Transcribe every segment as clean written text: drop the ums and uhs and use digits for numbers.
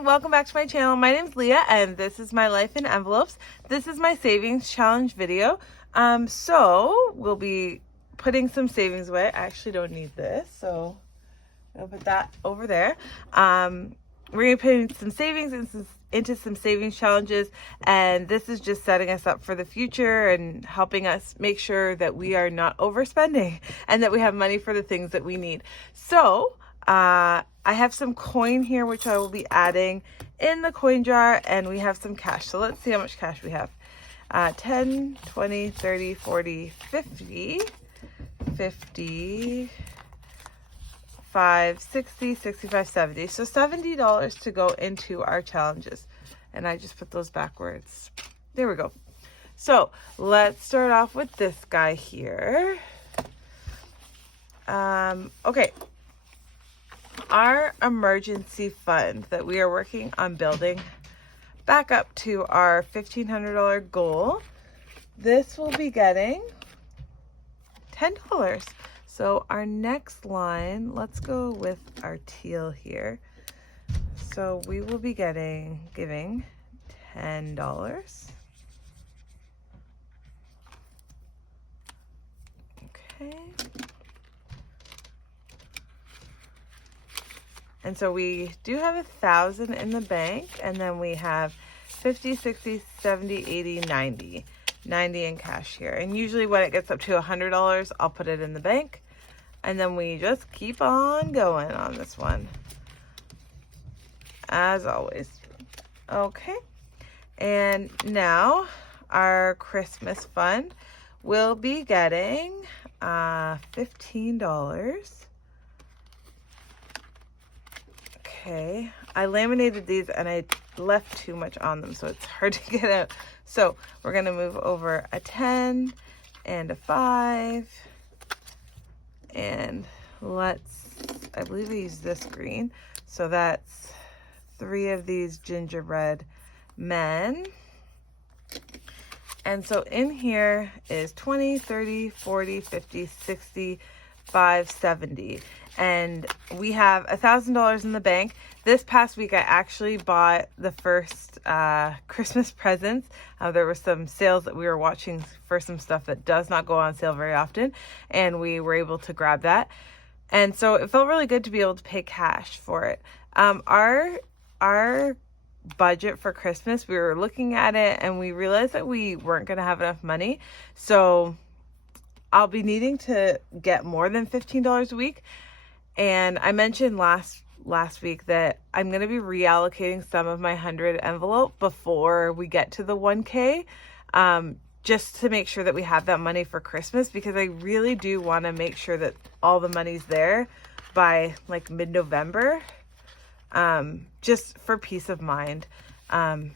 everyone, welcome back to my channel. My name's Leah and this is my life in envelopes. This is my savings challenge video. So we'll be putting some savings away. I actually don't need this, so I'll put that over there. We're gonna put some savings into some savings challenges, and this is just setting us up for the future and helping us make sure that we are not overspending and that we have money for the things that we need. So I have some coin here, which I will be adding in the coin jar, and we have some cash. So let's see how much cash we have. 10, 20, 30, 40, 50, 55, 60, 65, 70. So $70 to go into our challenges. And I just put those backwards. There we go. So let's start off with this guy here. Okay. Our emergency fund that we are working on building back up to our $1,500 goal. This will be getting $10. So our next line, let's go with our teal here. So we will be giving $10. Okay. And so we do have 1,000 in the bank, and then we have 50, 60, 70, 80, 90. 90 in cash here. And usually when it gets up to $100, I'll put it in the bank. And then we just keep on going on this one, as always. Okay. And now our Christmas fund will be getting $15. Okay, I laminated these and I left too much on them, so it's hard to get out. So we're gonna move over a 10 and a 5. And I believe I used this green. So that's 3 of these gingerbread men. And so in here is 20, 30, 40, 50, 60, 5, 70. And we have $1,000 in the bank. This past week, I actually bought the first Christmas presents. There were some sales that we were watching for some stuff that does not go on sale very often, and we were able to grab that. And so it felt really good to be able to pay cash for it. Our budget for Christmas, we were looking at it and we realized that we weren't going to have enough money. So I'll be needing to get more than $15 a week. And I mentioned last week that I'm going to be reallocating some of my 100 envelope before we get to the 1K, just to make sure that we have that money for Christmas, because I really do want to make sure that all the money's there by like mid-November, just for peace of mind. And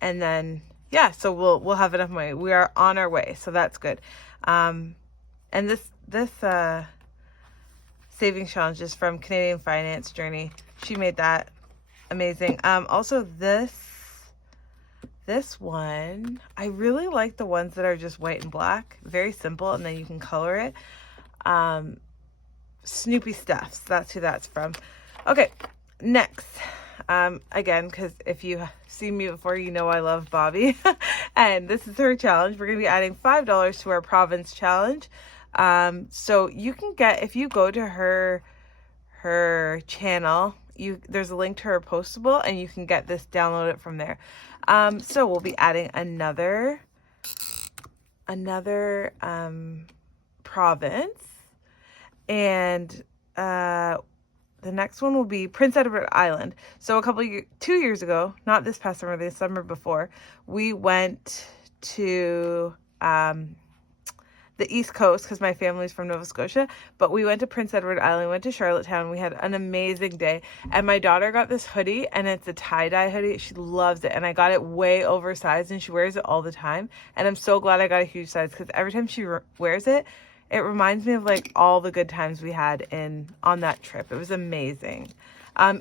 then, yeah, so we'll have enough money. We are on our way, so that's good. And this savings challenge is from Canadian Finance Journey. She made that amazing. Also this one, I really like the ones that are just white and black, very simple, and then you can color it. Snoopy Stuffs, that's who that's from. Okay, next. Again, because if you see me before, you know I love Bobby. And this is her challenge. We're going to be adding $5 to our province challenge. So you can get, if you go to her channel, there's a link to her postable, and you can get this, download it from there. So we'll be adding another province, and the next one will be Prince Edward Island. So 2 years ago, not this past summer, the summer before, we went to the East Coast because my family's from Nova Scotia, but we went to Prince Edward Island, went to Charlottetown. We had an amazing day, and my daughter got this hoodie, and it's a tie-dye hoodie. She loves it, and I got it way oversized, and she wears it all the time, and I'm so glad I got a huge size, because every time she wears it, it reminds me of like all the good times we had on that trip. It was amazing.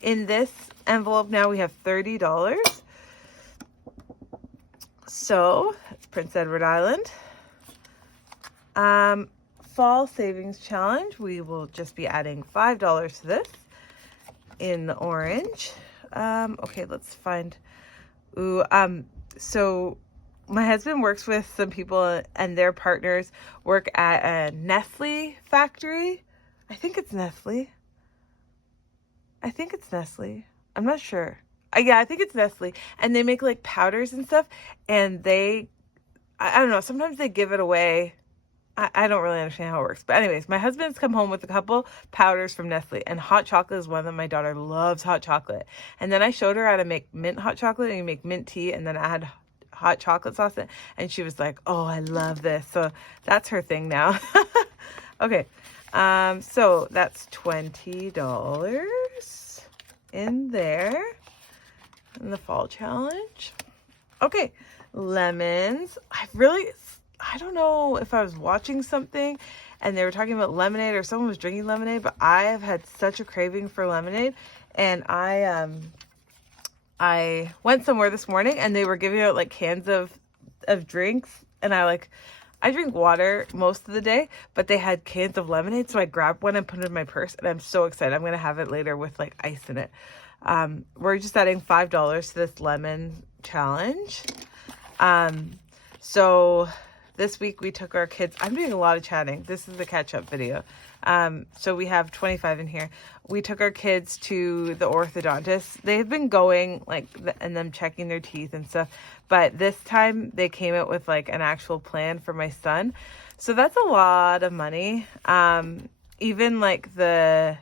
In this envelope now we have $30. So it's Prince Edward Island. Fall savings challenge, we will just be adding $5 to this in the orange. Okay, let's find. Ooh, so my husband works with some people and their partners work at a Nestle factory. I think it's Nestle. I'm not sure. Yeah, I think it's Nestle. And they make like powders and stuff. And I don't know, sometimes they give it away. I don't really understand how it works. But anyways, my husband's come home with a couple powders from Nestle. And hot chocolate is one of them. My daughter loves hot chocolate. And then I showed her how to make mint hot chocolate. And you make mint tea and then add hot chocolate sauce in. And she was like, oh, I love this. So that's her thing now. Okay. So that's $20 in there in the fall challenge. Okay, lemons. I don't know if I was watching something and they were talking about lemonade or someone was drinking lemonade, but I have had such a craving for lemonade. And I went somewhere this morning and they were giving out like cans of drinks, and I drink water most of the day, but they had cans of lemonade, so I grabbed one and put it in my purse, and I'm so excited. I'm going to have it later with like ice in it. We're just adding $5 to this lemon challenge. So this week we took our kids. I'm doing a lot of chatting. This is the catch-up video. So we have 25 in here. We took our kids to the orthodontist. They've been going and them checking their teeth and stuff. But this time they came out with like an actual plan for my son. So that's a lot of money. Even like they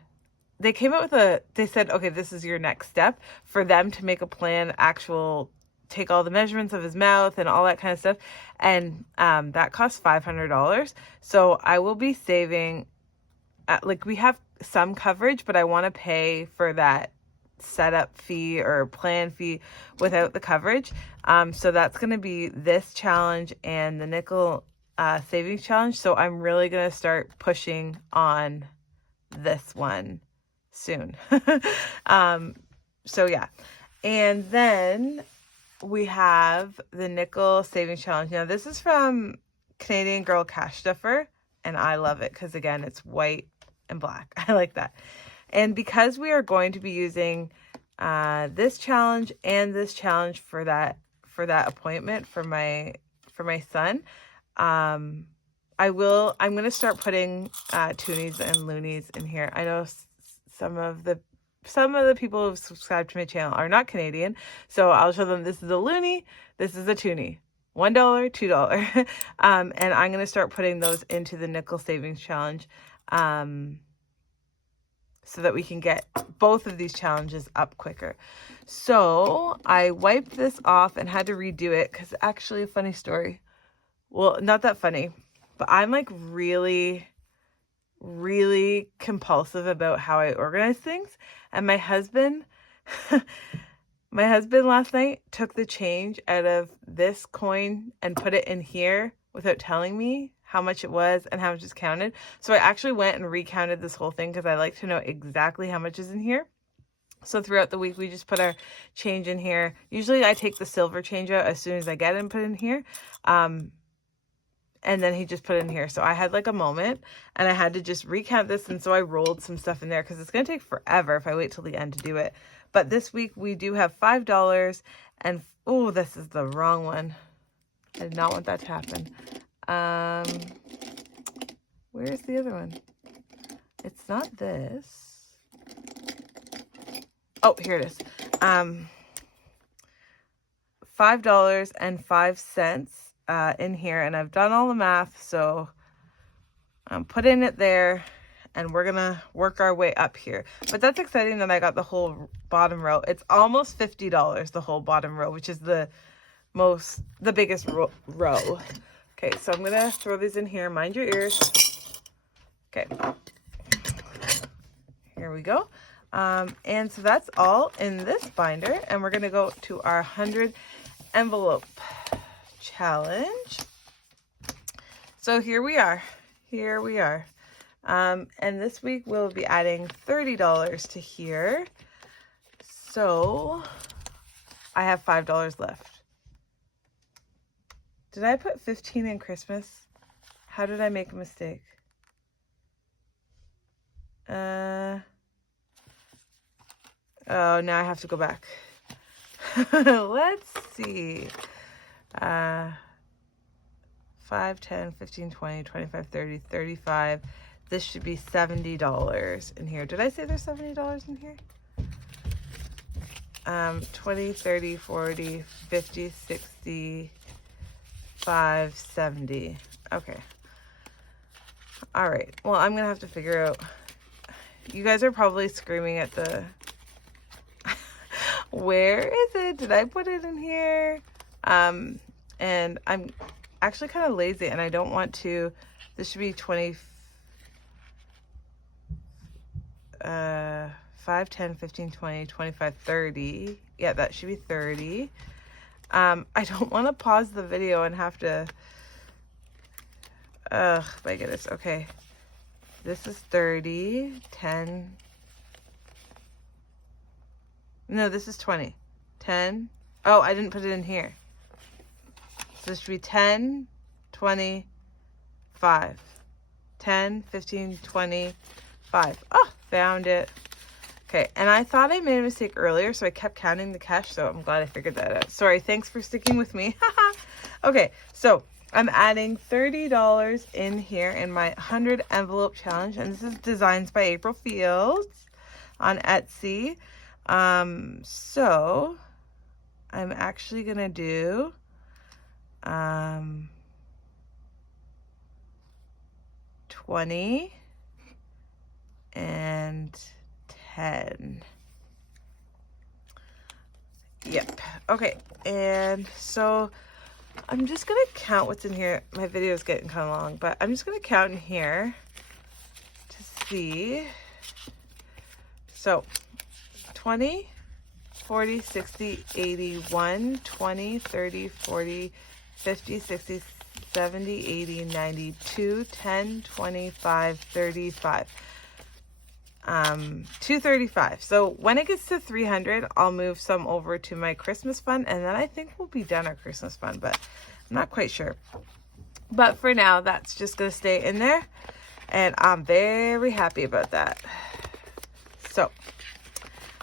came out with they said, okay, this is your next step for them to make a plan, take all the measurements of his mouth and all that kind of stuff. And that costs $500. So I will be saving, we have some coverage, but I want to pay for that setup fee or plan fee without the coverage. So that's going to be this challenge and the nickel savings challenge. So I'm really going to start pushing on this one soon. So yeah. And then we have the nickel savings challenge. Now this is from Canadian Girl Cash Stuffer, and I love it because again, it's white and black. I like that. And because we are going to be using this challenge and this challenge for that appointment for my son, I'm going to start putting toonies and loonies in here. I know some of the people who've subscribed to my channel are not Canadian, so I'll show them this is a loonie, this is a toonie. $1, $2. And I'm going to start putting those into the nickel savings challenge so that we can get both of these challenges up quicker. So I wiped this off and had to redo it because actually a funny story. Well, not that funny, but I'm like really, really compulsive about how I organize things. And my husband last night took the change out of this coin and put it in here without telling me how much it was and how much is counted. So I actually went and recounted this whole thing because I like to know exactly how much is in here. So throughout the week, we just put our change in here. Usually I take the silver change out as soon as I get it and put it in here. And then he just put it in here. So I had like a moment and I had to just recount this. And so I rolled some stuff in there because it's going to take forever if I wait till the end to do it. But this week we do have $5 and, oh, this is the wrong one. I did not want that to happen. Where's the other one? It's not this. Oh, here it is. $5.05 in here, and I've done all the math, so I'm putting it there, and we're gonna work our way up here. But that's exciting that I got the whole bottom row. It's almost $50, the whole bottom row, which is the biggest row. Okay, so I'm gonna throw these in here. Mind your ears. Okay, here we go. And so that's all in this binder, and we're gonna go to our 100 envelope challenge. So here we are. And this week we'll be adding $30 to here. So I have $5 left. Did I put 15 in Christmas? How did I make a mistake? Oh, now I have to go back. Let's see. 5, 10, 15, 20, 25, 30, 35. This should be $70 in here. Did I say there's $70 in here? 20, 30, 40, 50, 60, 5, 70. Okay. All right. Well, I'm going to have to figure out. You guys are probably screaming at the... Where is it? Did I put it in here? And I'm actually kind of lazy and I don't want to. This should be 20... 5, 10, 15, 20, 25, 30. Yeah, that should be 30. I don't want to pause the video and have to... Ugh, my goodness. Okay. This is 30, 10. No, this is 20. 10. Oh, I didn't put it in here. So this should be 10, 20, 5. 10, 15, 20, 5. Oh, found it. Okay, and I thought I made a mistake earlier, so I kept counting the cash, so I'm glad I figured that out. Sorry, thanks for sticking with me. Okay, so I'm adding $30 in here in my 100 envelope challenge, and this is Designs by April Fields on Etsy. So I'm actually gonna do 20 and 10. Yep. Okay, and so I'm just gonna count what's in here. My video is getting kind of long, but I'm just gonna count in here to see. So 20, 40, 60, 80, 1, 20, 30, 40, 50, 60, 70, 80, 90, 2, 10, 25, 35. 235. So when it gets to 300, I'll move some over to my Christmas fund, and then I think we'll be done our Christmas fund, but I'm not quite sure. But for now, that's just gonna stay in there, and I'm very happy about that. So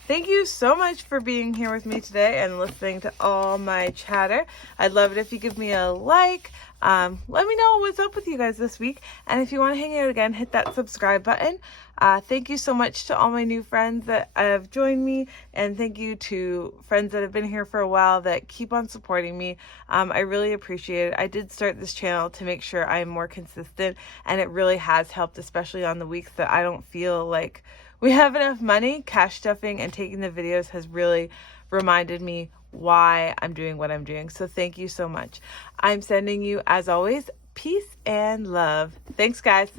thank you so much for being here with me today and listening to all my chatter. I'd love it if you give me a like. Let me know what's up with you guys this week. And if you want to hang out again, hit that subscribe button. Thank you so much to all my new friends that have joined me. And thank you to friends that have been here for a while that keep on supporting me. I really appreciate it. I did start this channel to make sure I'm more consistent. And it really has helped, especially on the weeks that I don't feel like we have enough money. Cash stuffing and taking the videos has really reminded me why I'm doing what I'm doing. So thank you so much. I'm sending you, as always, peace and love. Thanks, guys.